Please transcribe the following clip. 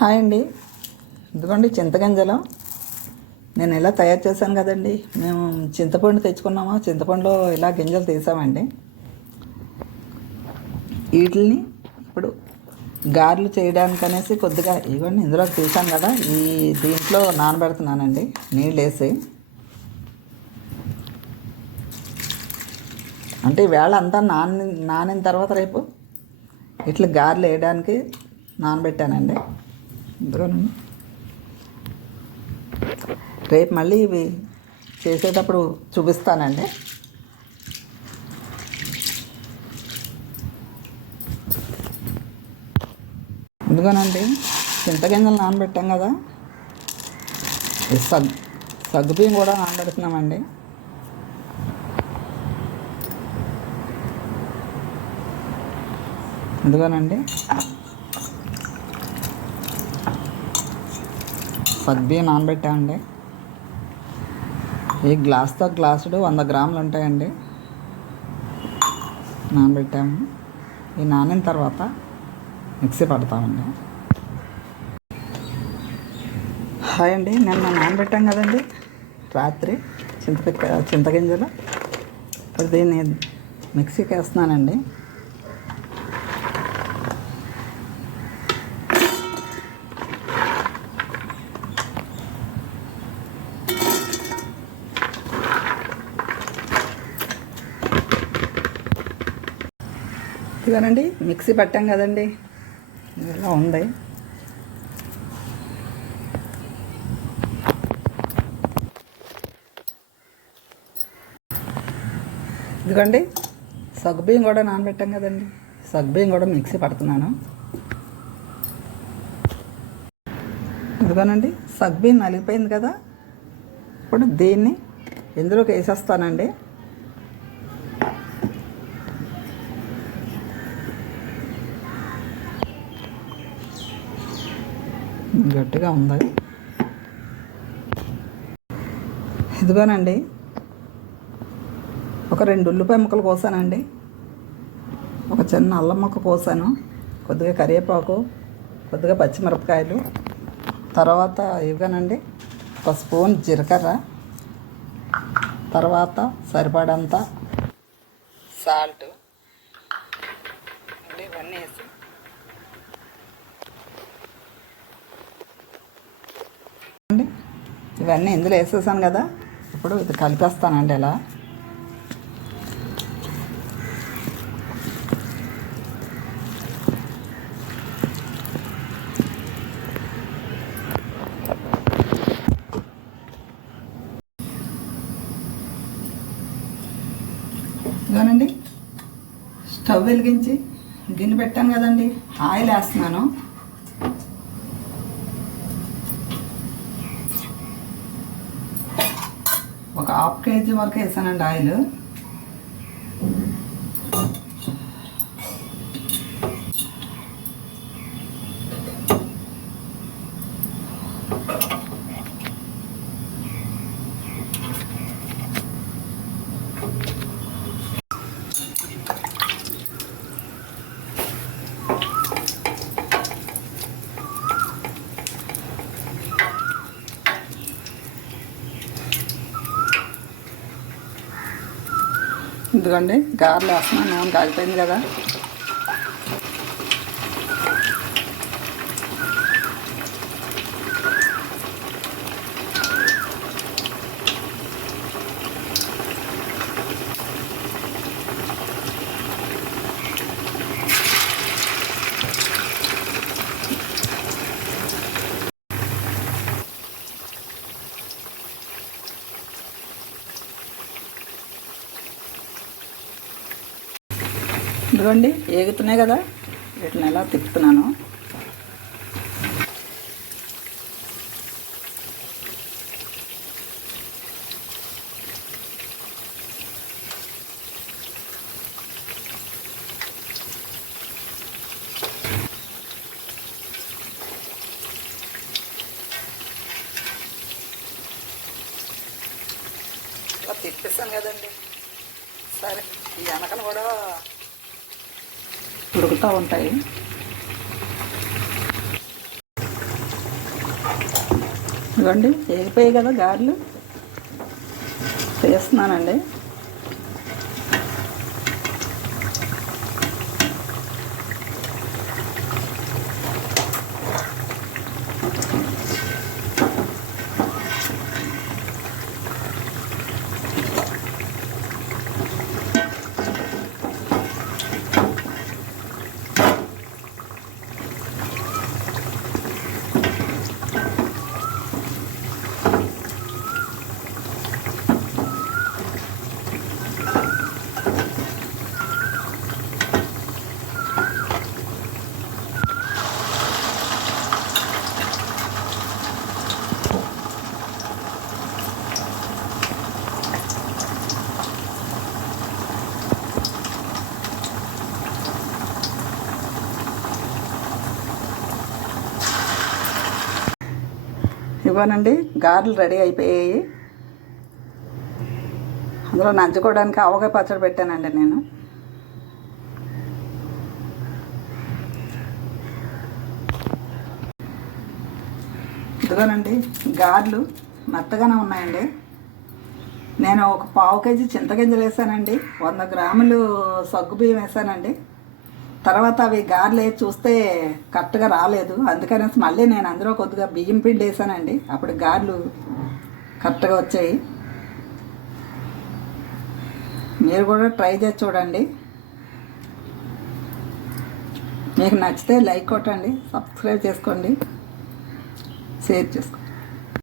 Hi అండి. ఇదిగోండి చింతగింజలు? నేను ఇలా తయారు చేశాను కదండి? మేము చింతపండు తెచ్చుకున్నామా? చింతపండులో ఇలా గింజలు తీసామండి. వీటిని ఇప్పుడు గారెలు చేయడానికి అనేసి కొద్దిగా ఇవ్వండి ఇందులో తీసాను కదా. ఈ దీంట్లో నానబెడుతున్నానండి నీళ్ళు వేసి అంటే వేళ అంతా నాని నానిన తర్వాత రేపు ఇట్లా గారెలు వేయడానికి నానబెట్టానండి. ఇదిగోనండి రేపు మళ్ళీ ఇవి చేసేటప్పుడు చూపిస్తానండి. ఇదిగోనండి చింతగింజలు నానబెట్టాం కదా. సగ్ సగ్గుబియ్యం కూడా నానబెడుతున్నామండి. ఇదిగోనండి సగ్బియ్యం నానబెట్టామండి ఈ గ్లాస్తో గ్లాసుడు వంద గ్రాములు ఉంటాయండి నానబెట్టాము. ఈ నానిన తర్వాత మిక్సీ పడతామండి. హాయ్ అండి నిన్న నానబెట్టాం కదండి. రాత్రి చింతపిక్క చింతగింజలు. ఇప్పుడు దీన్ని మిక్సీకి వేస్తున్నానండి. ఇదిగోనండి మిక్సీ పట్టాం కదండి. ఇలా ఉంది. ఇదిగోండి సగ్గుబియ్యం కూడా నానబెట్టాం కదండి. సగ్గుబియ్యం కూడా మిక్సీ పడుతున్నాను. ఇదిగోనండి సగ్గుబియ్యం నలిగిపోయింది కదా. ఇప్పుడు దీన్ని ఇందులోకి వేసేస్తానండి. గట్టిగా ఉంది. ఇదిగోనండి. ఒక రెండు ఉల్లిపాయ ముక్కలు కోసానండి. ఒక చిన్న అల్లం ముక్క కోసాను. కొద్దిగా కరివేపాకు కొద్దిగా పచ్చిమిరపకాయలు. తర్వాత ఇవిగానండి ఒక స్పూన్ జీలకర్ర. తర్వాత సరిపడంత సాల్ట్. ఇవన్నీ వేసి ఇవన్నీ ఇందులో వేసేసాను కదా. ఇప్పుడు ఇది కలిపేస్తానండి ఇలా. ఇదిగోనండి. స్టవ్ వెలిగించి గిన్నె పెట్టాను కదండి. ఆయిల్ వేస్తున్నాను. ఒక హాఫ్ కేజీ వరకు వేసానండి ఆయిల్ ఇదిగోండి గారెలు వేస్తున్నాను నూనె కాగిపోయింది కదా. ఇదిగోండి ఏగుతున్నాయి కదా. వీటిని ఎలా తిప్పుతున్నాను. ఇలా కదండి. సరే ఈ వెనకలు కూడా దొరుకుతూ ఉంటాయి. ఇవ్వండి ఏగిపోయాయి కదా గారెలు. చేస్తున్నానండి. ఇవ్వనండి. గారెలు రెడీ అయిపోయాయి. అందులో నంచుకోవడానికి ఆవకాయ పచ్చడి పెట్టానండి నేను. ఇదిగోనండి గారెలు మెత్తగానే ఉన్నాయండి. నేను ఒక పావు కేజీ చింతగింజలు వేసానండి. వంద గ్రాములు సగ్గు బియ్యం వేసానండి. తర్వాత అవి గార్లు చూస్తే కరెక్ట్గా రాలేదు. అందుకనేసి మళ్ళీ నేను అందులో కొద్దిగా బియ్యం పిండి వేసానండి. అప్పుడు గార్లు కరెక్ట్గా వచ్చాయి. మీరు కూడా ట్రై చేసి చూడండి. మీకు నచ్చితే లైక్ కొట్టండి సబ్స్క్రైబ్ చేసుకోండి షేర్ చేసుకోండి.